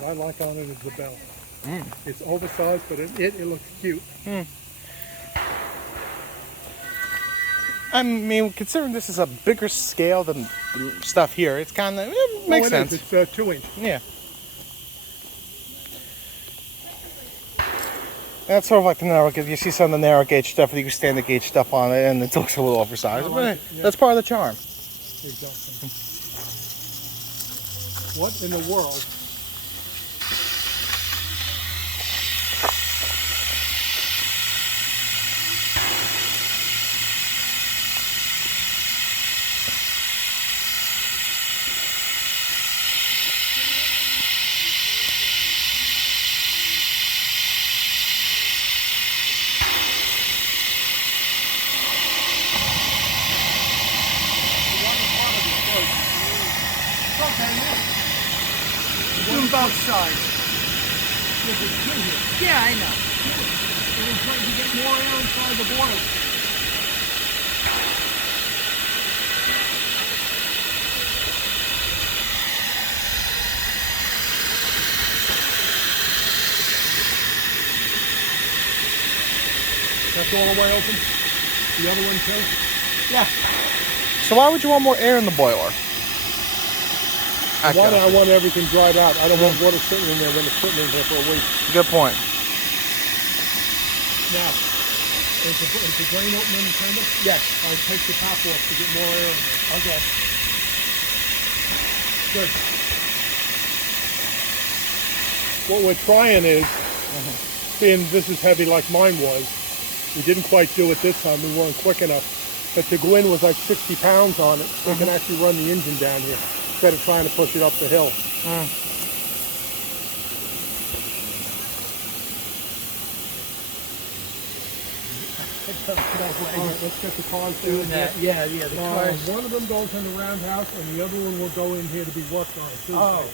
what I like on it is the bell. It's oversized, but it looks cute. I mean, considering this is a bigger scale than stuff here, it's kind of makes sense. It's 2-inch. Yeah. That's sort of like the narrow gauge. You see some of the narrow gauge stuff, you can standard gauge stuff on it, and it looks a little oversized. But that's part of the charm. Exactly. What in the world? Doing both sides. Yeah, I know. We're trying to get more air inside the boiler. That's all the way open? The other one too? Yeah. So why would you want more air in the boiler? I want everything dried out. I don't want water sitting in there when it's sitting in there for a week. Good point. Now, is the drain open in the tender? Yes. I'll take the top off to get more air in there. Okay. Good. What we're trying is, being this is heavy like mine was, we didn't quite do it this time. We weren't quick enough. But the Gwyn was like 60 pounds on it, so we can actually run the engine down here instead of trying to push it up the hill. All right, let's get the cars doing that. Yeah, the cars. One of them goes in the roundhouse, and the other one will go in here to be worked on Tuesday. Oh.